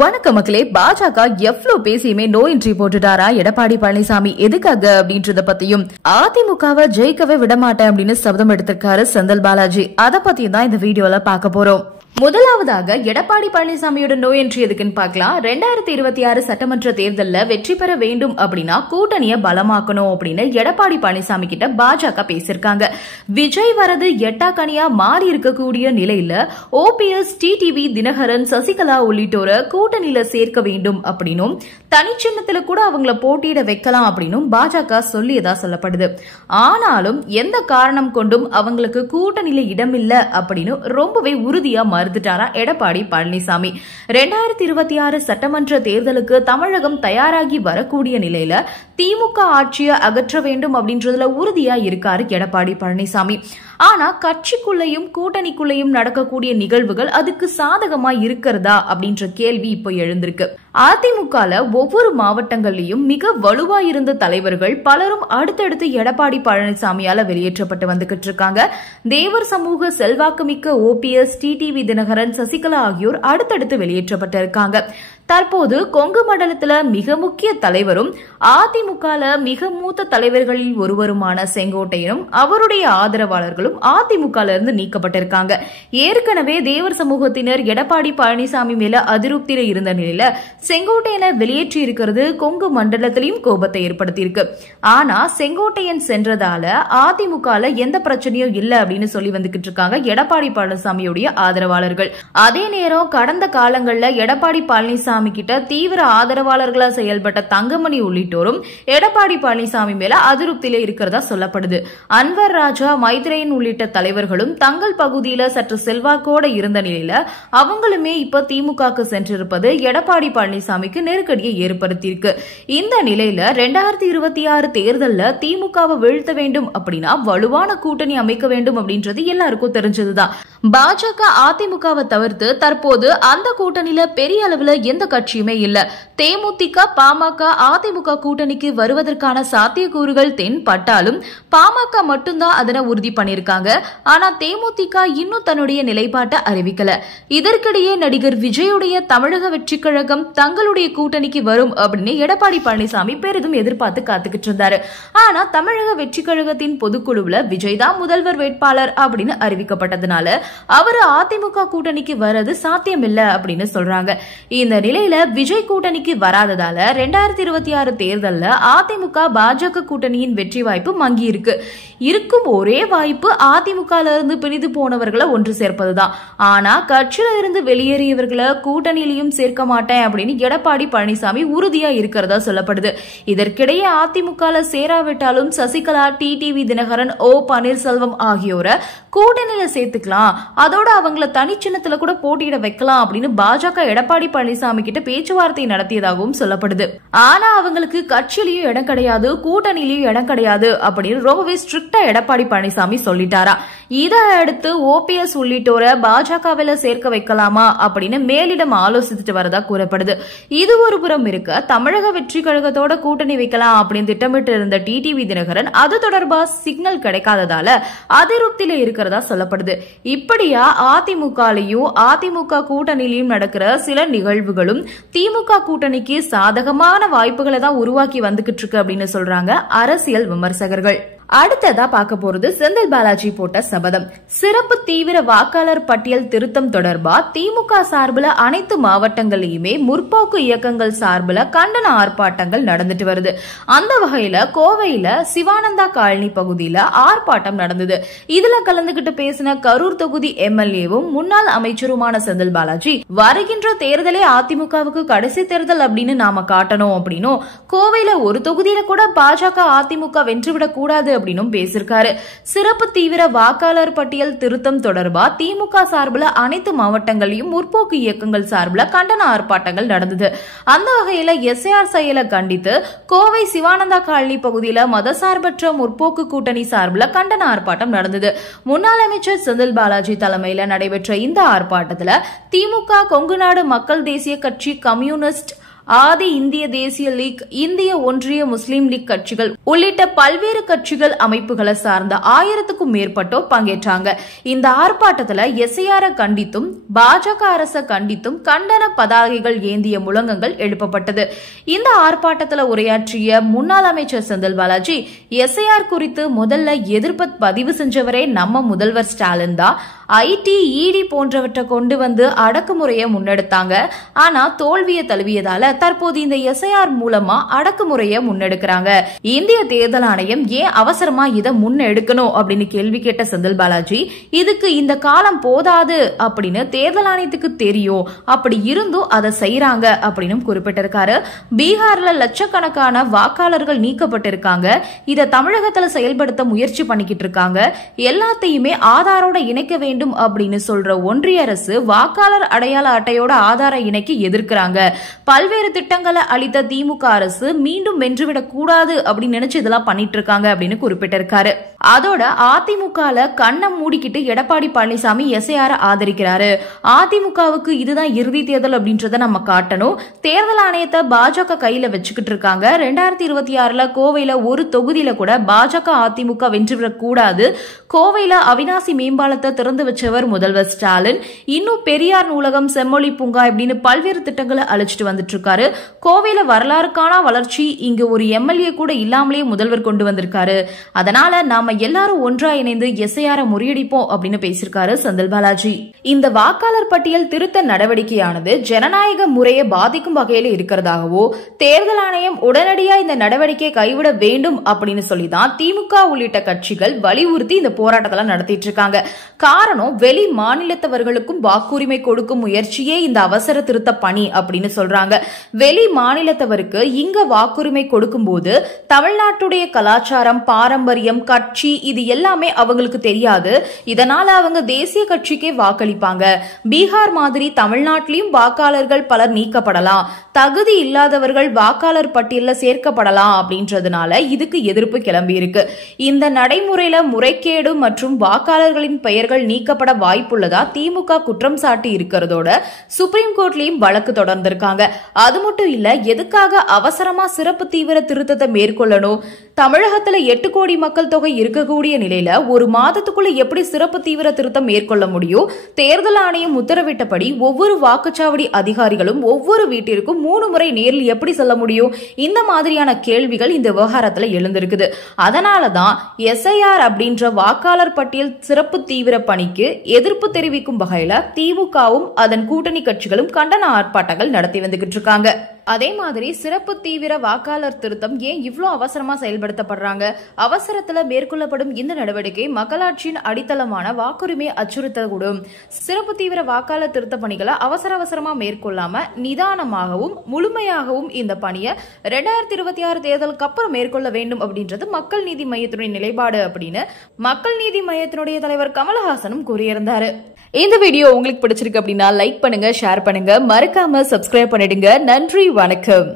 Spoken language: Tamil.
வணக்க மக்களே, பாஜக எவ்வளவு பேசியுமே நோ என்ட்ரி போட்டுட்டாரா எடப்பாடி பழனிசாமி? எதுக்காக அப்படின்றத பத்தியும், அதிமுகவை ஜெயிக்கவே விடமாட்டேன் அப்படின்னு சபதம் எடுத்திருக்காரு செந்தில் பாலாஜி. அத பத்தியும் தான் இந்த வீடியோல பார்க்க போறோம். முதலாவதாக எடப்பாடி பழனிசாமியோட நோ என்ட்ரி எதுக்குன்னு பார்க்கலாம். 2026 சட்டமன்ற தேர்தல்ல வெற்றி பெற வேண்டும் அப்படின்னா கூட்டணியை பலமாக்கணும் அப்படின்னு எடப்பாடி பழனிசாமி கிட்ட பாஜக பேசிருக்காங்க. விஜய் வரது எட்டாக்கனியா மாறி இருக்கக்கூடிய நிலையில ஓபிஎஸ், டிடிவி தினகரன், சசிகலா உள்ளிட்டோரை கூட்டணியில சேர்க்க வேண்டும் அப்படின்னும் தனிச்சின்னத்துல கூட அவங்கள போட்டியிட வைக்கலாம் அப்படின்னும் பாஜக சொல்லியதா சொல்லப்படுது. ஆனாலும் எந்த காரணம் கொண்டும் அவங்களுக்கு கூட்டணியில இடமில்ல அப்படின்னு ரொம்பவே உறுதியா மறுத்துட்டாரா எடப்பாடி பழனிசாமி. 2026 சட்டமன்ற தேர்தலுக்கு தமிழகம் தயாராகி வரக்கூடிய நிலையில திமுக ஆட்சியை அகற்ற வேண்டும் அப்படின்றதுல உறுதியா இருக்காரு எடப்பாடி பழனிசாமி. ஆனா கட்சிக்குள்ளையும் கூட்டணிக்குள்ளையும் நடக்கக்கூடிய நிகழ்வுகள் அதுக்கு சாதகமா இருக்கிறதா அப்படின்ற கேள்வி இப்போ எழுந்திருக்கு. அதிமுகல ஒவ்வொரு மாவட்டங்கள்லயும் மிக வலுவா இருந்த தலைவர்கள் பலரும் அடுத்தடுத்து எடப்பாடி பழனிசாமியால வெளியேற்றப்பட்டு வந்துகிட்டு இருக்காங்க. தேவர் சமூக செல்வாக்கு மிக்க ஓபிஎஸ், டிடிவி தினகரன், சசிகலா ஆகியோர் அடுத்தடுத்து வெளியேற்றப்பட்டு இருக்காங்க. தற்போது கொங்கு மண்டலத்துல மிக முக்கிய தலைவரும் அதிமுகல மிக மூத்த தலைவர்களில் ஒருவருமான செங்கோட்டையனும் அவருடைய ஆதரவாளர்களும் அதிமுகல இருந்து நீக்கப்பட்டிருக்காங்க. ஏற்கனவே தேவர் சமூகத்தினர் எடப்பாடி பழனிசாமி மேல அதிருப்தியில இருந்த நிலையில செங்கோட்டையனை வெளியேற்றி இருக்கிறது கொங்கு மண்டலத்திலையும் கோபத்தை ஏற்படுத்தியிருக்கு. ஆனா செங்கோட்டையன் சென்றதால அதிமுகல எந்த பிரச்சனையும் இல்ல அப்படின்னு சொல்லி வந்துகிட்டு இருக்காங்க எடப்பாடி பழனிசாமியுடைய ஆதரவாளர்கள். அதே நேரம் கடந்த காலங்கள்ல எடப்பாடி பழனிசாமி கிட்ட தீவிர ஆதரவாளர்களா செயல்பட்ட தங்கமணி உள்ளிட்டோரும் எடப்பாடி பழனிசாமி மேல அதிருப்தியில இருக்கிறதா சொல்லப்படுது. அன்வர் ராஜா, மைத்ரேயன் உள்ளிட்ட தலைவர்களும் தங்கள் பகுதியில சற்று செல்வாக்கோட இருந்த நிலையில அவங்களுமே இப்ப திமுகவுக்கு சென்றிருப்பது எடப்பாடி பழனிசாமிக்கு நெருக்கடியை ஏற்படுத்தியிருக்கு. இந்த நிலையில 2026 தேர்தல்ல திமுகவை வீழ்த்த வேண்டும் அப்படின்னா வலுவான கூட்டணி அமைக்க வேண்டும் அப்படின்றது எல்லாருக்கும் தெரிஞ்சதுதான். பாஜக அதிமுகவை தவிர்த்து தற்போது அந்த கூட்டணியில பெரிய அளவுல எந்த கட்சியுமே இல்ல. தேமுதிக, பாமக, அதிமுக கூட்டணிக்கு வருவதற்கான சாத்தியக்கூறுகள் தென்பட்டாலும் பாமக மட்டும்தான் அதனை உறுதி பண்ணிருக்காங்க. ஆனா தேமுதிக இன்னும் தன்னுடைய நிலைப்பாட்டை அறிவிக்கல. இதற்கிடையே நடிகர் விஜயுடைய தமிழக வெற்றி கழகம் தங்களுடைய கூட்டணிக்கு வரும் அப்படின்னு எடப்பாடி பழனிசாமி பெரிதும் எதிர்பார்த்து காத்துக்கிட்டு இருந்தாரு. ஆனா தமிழக வெற்றி கழகத்தின் பொதுக்குழுவுல விஜய் தான் முதல்வர் வேட்பாளர் அப்படின்னு அறிவிக்கப்பட்டதுனால அவரு அதிமுக கூட்டணிக்கு வர்றது சாத்தியமில்லை அப்படின்னு சொல்றாங்க. இந்த நிலையில விஜய் கூட்டணிக்கு வராததால 2026 தேர்தல்ல அதிமுக பாஜக கூட்டணியின் வெற்றி வாய்ப்பு மங்கி இருக்கு. இருக்கும் ஒரே வாய்ப்பு அதிமுக இருந்து பிரிந்து போனவர்களை ஒன்று சேர்ப்பதுதான். ஆனா கட்சியில இருந்து வெளியேறியவர்களை கூட்டணியிலையும் சேர்க்க மாட்டேன் அப்படின்னு எடப்பாடி பழனிசாமி உறுதியா இருக்கிறதா சொல்லப்படுது. இதற்கிடையே அதிமுக சேராவிட்டாலும் சசிகலா, டிடிவி தினகரன், ஓ பன்னீர்செல்வம் ஆகியோரை கூட்டணியில சேர்த்துக்கலாம், அதோட அவங்கள தனிச்சின்னத்துல கூட போட்டியிட வைக்கலாம் அப்படின்னு பாஜக எடப்பாடி பழனிசாமி கிட்ட பேச்சுவார்த்தை நடத்தியதாகவும் சொல்லப்படுது. ஆனா அவங்களுக்கு கட்சியிலயும் இடம் கிடையாது, கூட்டணியிலயும் இடம் கிடையாது அப்படின்னு ரொம்பவே ஸ்ட்ரிக்டா எடப்பாடி பழனிசாமி சொல்லிட்டாரா. இதை அடுத்து ஓபிஎஸ் உள்ளிட்டோரை பாஜகவில சேர்க்க வைக்கலாமா அப்படின்னு மேலிடம் ஆலோசித்துட்டு வரதா கூறப்படுது. இது ஒரு புறம் இருக்க, தமிழக வெற்றி கழகத்தோட கூட்டணி வைக்கலாம் அப்படின்னு திட்டமிட்டு இருந்த டிடிவி தினகரன் அது தொடர்பா சிக்னல் கிடைக்காததால அதிருப்தியில இருக்கிறதா சொல்லப்படுது. இப்படியா அதிமுகலையும் அதிமுக கூட்டணியிலும் நடக்கிற சில நிகழ்வுகளும் திமுக கூட்டணிக்கு சாதகமான வாய்ப்புகளை தான் உருவாக்கி வந்துகிட்டு இருக்கு அப்படின்னு சொல்றாங்க அரசியல் விமர்சகர்கள். அடுத்ததா பார்க்க போறது செந்தில் பாலாஜி போட்ட சபதம். சிறப்பு தீவிர வாக்காளர் பட்டியல் திருத்தம் தொடர்பா திமுக சார்பில் அனைத்து மாவட்டங்களிலுமே முற்போக்கு இயக்கங்கள் சார்பில் கண்டன ஆர்ப்பாட்டங்கள் நடந்துட்டு வருது. அந்த வகையில கோவையில சிவானந்தா காலனி பகுதியில ஆர்ப்பாட்டம் நடந்தது. இதுல கலந்துகிட்டு பேசின கரூர் தொகுதி எம்எல்ஏவும் முன்னாள் அமைச்சருமான செந்தில் பாலாஜி, வருகின்ற தேர்தலே அதிமுகவுக்கு கடைசி தேர்தல் அப்படின்னு நாம காட்டணும் அப்படின்னும், கோவையில ஒரு தொகுதியில கூட பாஜக அதிமுக வென்றுவிடக் கூடாது அப்படினும் பேசிருக்காரு. சிறப்பு தீவிர வாக்காளர் பட்டியல் திருத்தம் தொடர்பா திமுக சார்பில் அனைத்து மாவட்டங்களிலும் முற்போக்கு இயக்கங்கள் சார்பில் கண்டன ஆர்ப்பாட்டங்கள் நடந்தது. அந்த வகையில எஸ்ஐஆர் செயலை கண்டித்து கோவை சிவானந்தா காலனி பகுதியில மதசார்பற்ற முற்போக்கு கூட்டணி சார்பில் கண்டன ஆர்ப்பாட்டம் நடந்தது. முன்னாள் அமைச்சர் செந்தில் பாலாஜி தலைமையில நடைபெற்ற இந்த ஆர்ப்பாட்டத்தில் திமுக, கொங்குநாடு மக்கள் தேசிய கட்சி, கம்யூனிஸ்ட், ஆதி இந்திய தேசிய லீக், இந்திய ஒன்றிய முஸ்லீம் லீக் கட்சிகள் உள்ளிட்ட பல்வேறு கட்சிகள் அமைப்புகளை சார்ந்த 1000க்கும் மேற்பட்டோர் பங்கேற்றாங்க. இந்த ஆர்ப்பாட்டத்தில் எஸ்ஐஆர் கண்டித்தும் பாஜக அரசை கண்டித்தும் கண்டன பதாகைகள் ஏந்திய முழக்கங்கள் எழுப்பப்பட்டது. இந்த ஆர்ப்பாட்டத்தில் உரையாற்றிய முன்னாள் அமைச்சர் செந்தில் பாலாஜி, எஸ்ஐஆர் குறித்து முதல்ல எதிர்ப்பு பதிவு செஞ்சவரே நம்ம முதல்வர் ஸ்டாலின் தான். ஐடி, இடி போன்றவற்றை கொண்டு வந்து அடக்குமுறையை முன்னெடுத்தாங்க. ஆனா தோல்வியை தழுவியதால தற்போது இந்த எஸ்ஐஆர் மூலமா அடக்குமுறையை முன்னெடுக்கிறாங்க. இந்திய தேர்தல் ஆணையம் ஏன் அவசரமா இதை முன்னெடுக்கணும் அப்படின்னு கேள்வி கேட்ட செந்தில் பாலாஜி, இதுக்கு இந்த காலம் போதாது அப்படின்னு தேர்தல் ஆணையத்துக்கு தெரியும், அப்படி இருந்தும் அதை செய்யறாங்க அப்படின்னு குறிப்பிட்டிருக்காரு. பீகார்ல லட்சக்கணக்கான வாக்காளர்கள் நீக்கப்பட்டிருக்காங்க. இதை தமிழகத்துல செயல்படுத்த முயற்சி பண்ணிக்கிட்டு இருக்காங்க. எல்லாத்தையுமே ஆதாரோட இணைக்க வேண்டும் அப்படின்னு சொல்ற ஒன்றிய அரசு வாக்காளர் அடையாள அட்டையோட ஆதார இணைக்க எதிர்க்கிறாங்க. பல்வேறு திட்டங்களை அளித்த திமுக அரசு மீண்டும் வென்றுவிடக் கூடாது அப்படின்னு நினைச்சு இதெல்லாம் பண்ணிட்டு இருக்காங்க அப்படின்னு குறிப்பிட்டிருக்காரு. அதோட அதிமுகல கண்ணை மூடிக்கிட்டு எடப்பாடி பழனிசாமி எஸ்ஐஆர் ஆதரிக்கிறாரு. அதிமுகவுக்கு இதுதான் இறுதி தேர்தல் அப்படின்றத நம்ம காட்டணும். தேர்தல் ஆணையத்தை பாஜக கையில வச்சுக்கிட்டு இருக்காங்க. 2026 கோவையில ஒரு தொகுதியில கூட பாஜக அதிமுக வென்றுவிடக் கூடாது. கோவையில அவினாசி மேம்பாலத்தை திறந்து வச்சவர் முதல்வர் ஸ்டாலின். இன்னும் பெரியார் நூலகம், செம்மொழி பூங்கா இப்படின்னு பல்வேறு திட்டங்களை அழைச்சிட்டு வந்துட்டு இருக்காரு. கோவையில வரலாறுக்கான வளர்ச்சி இங்கு ஒரு எம்எல்ஏ கூட இல்லாமலே முதல்வர் கொண்டு வந்திருக்காரு. அதனால நாம எல்லாரும் ஒன்றா இணைந்து எஸ்ஐஆர் முறியடிப்போம் அப்படின்னு பேசியிருக்காரு செந்தில் பாலாஜி. இந்த வாக்காளர் பட்டியல் திருத்த நடவடிக்கையானது ஜனநாயக முறையை பாதிக்கும் வகையில் இருக்கிறதாகவோ, தேர்தல் ஆணையம் உடனடியா இந்த நடவடிக்கையை கைவிட வேண்டும் அப்படின்னு சொல்லிதான் திமுக உள்ளிட்ட கட்சிகள் வலியுறுத்தி இந்த போராட்டத்தை நடத்திட்டு இருக்காங்க. காரணம், வெளி மாநிலத்தவர்களுக்கும் வாக்குரிமை கொடுக்கும் முயற்சியே இந்த அவசர திருத்த பணி அப்படின்னு சொல்றாங்க. வெளி மாநிலத்தவருக்கு இங்க வாக்குரிமை கொடுக்கும் போது தமிழ்நாட்டுடைய கலாச்சாரம், பாரம்பரியம், கட்சி இது எல்லாமே அவங்களுக்கு தெரியாது. இதனால அவங்க தேசிய கட்சிக்கே வாக்களிப்பாங்க. பீகார் மாதிரி தமிழ்நாட்டிலும் வாக்காளர்கள் பலர் நீக்கப்படலாம், தகுதி இல்லாதவர்கள் வாக்காளர் பட்டியலில் சேர்க்கப்படலாம் அப்படின்றதுனால இதுக்கு எதிர்ப்பு கிளம்பி இருக்கு. இந்த நடைமுறையில முறைகேடு மற்றும் வாக்காளர்களின் பெயர்கள் நீக்கப்பட வாய்ப்புள்ளதா திமுக குற்றம் சாட்டி இருக்கிறதோட சுப்ரீம் கோர்ட்லயும் வழக்கு தொடர்ந்திருக்காங்க. அது மட்டும் இல்ல, எதுக்காக அவசரமா சிறப்பு தீவிர திருத்தத்தை மேற்கொள்ளணும்? தமிழகத்துல 8 கோடி மக்கள் தொகை இருக்கக்கூடிய நிலையில ஒரு மாதத்துக்குள்ள எப்படி சிறப்பு தீவிர திருத்தம் மேற்கொள்ள முடியும்? தேர்தல் ஆணையம் உத்தரவிட்டபடி ஒவ்வொரு வாக்குச்சாவடி அதிகாரிகளும் ஒவ்வொரு வீட்டிற்கும் 3 முறை நேரில் எப்படி செல்ல முடியும்? இந்த மாதிரியான கேள்விகள் இந்த விவகாரத்துல எழுந்திருக்குது. அதனாலதான் எஸ்ஐஆர் அப்படின்ற வாக்காளர் பட்டியல் சிறப்பு தீவிர பணிக்கு எதிர்ப்பு தெரிவிக்கும் வகையில திமுகவும் அதன் கூட்டணி கட்சிகளும் கண்டன ஆர்ப்பாட்டங்கள் நடத்தி வந்துகிட்டு இருக்காங்க. அதே மாதிரி சிறப்பு தீவிர வாக்காளர் திருத்தம் ஏன் இவ்வளவு அவசரமா செயல்படுத்தப்படுறாங்க? அவசரத்துல மேற்கொள்ளப்படும் இந்த நடவடிக்கை மக்களாட்சியின் அடித்தளமான வாக்குரிமையை அச்சுறுத்தக்கூடும். சிறப்பு தீவிர வாக்காளர் திருத்த பணிகளை அவசரமா மேற்கொள்ளாம நிதானமாகவும் முழுமையாகவும் இந்த பணியை 2026 தேர்தலுக்கு அப்புறம் மேற்கொள்ள வேண்டும் அப்படின்றது மக்கள் நீதி மையத்தினுடைய நிலைப்பாடு அப்படின்னு மக்கள் நீதி மையத்தினுடைய தலைவர் கமலஹாசனும் கூறியிருந்தாரு. இந்த வீடியோ உங்களுக்கு பிடிச்சிருக்கு அப்படின்னா லைக் பண்ணுங்க, ஷேர் பண்ணுங்க, மறக்காம சப்ஸ்கிரைப் பண்ணிடுங்க. நன்றி, வணக்கம்.